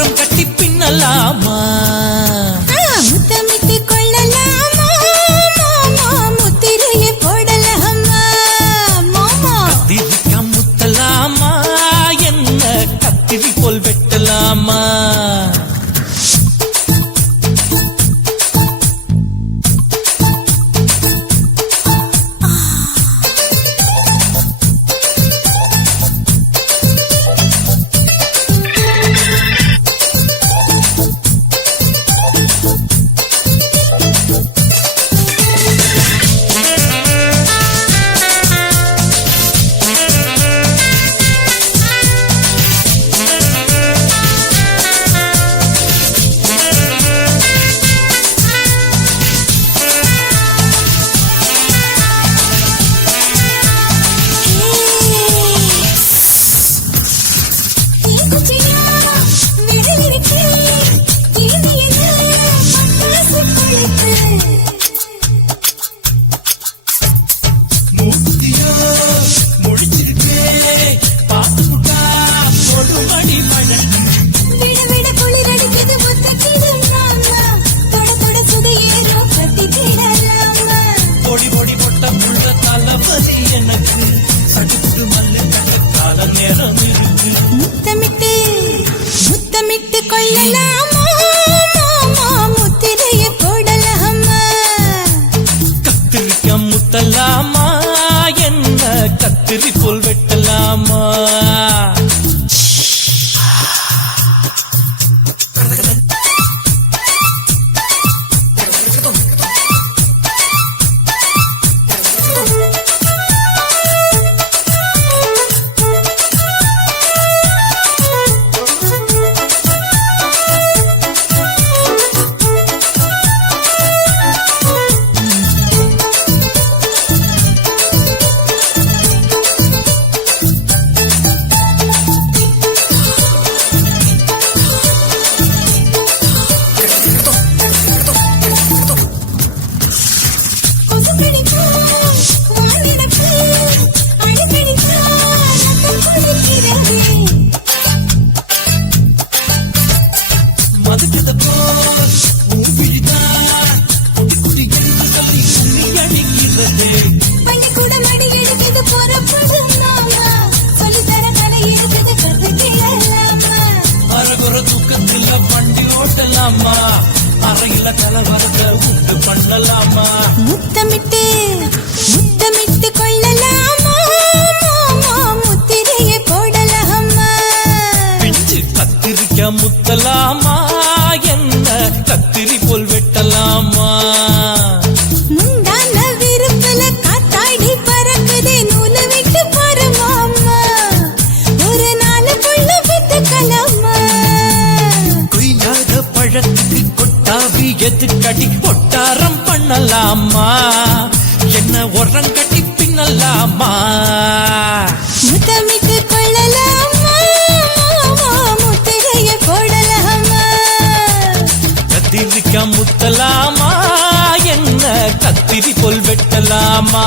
ஓரம் கட்டி பின்னலாமா முத்தமிட்டு கொள்ளலாமா முத்திரையை போடலாமா மாமா கத்திரிக்கா முத்தலாமா என்ன கத்திரி போல் வெட்டலாமா முத்தமிட்டு கொள்ளலாமா முத்திரையை போடலாமா கத்திரிக்கா முத்தலாமா என்ன கத்திரி போல் வெட்டலாமா அறையில கலவரத்தை உண்டு பண்ணலாமா முத்தமிட்டு கொள்ளலாமா முத்திரையை போடலாமா பிஞ்சு கத்திரிக்கா முத்தலாமா என்ன கத்திரி போல் வெட்டலாமா முந்தான விருப்பல காத்தாடி பறக்குதே நூலை விட்டு பரமாமா ஒரு நாளுக்குள்ள வித்துக்கலாமா கொய்யாத பழத்துக்கு கொட்டாவி எதுக்கடி ஒட்டாரம் பண்ணலாமா என்ன உரம் கட்டி பின்னலாமா முத்தமிட்டு கொள்ளலாமா முத்திரையை போடலாமா கத்திரிக்கா முத்தலாமா என்ன கத்திரி போல் வெட்டலாமா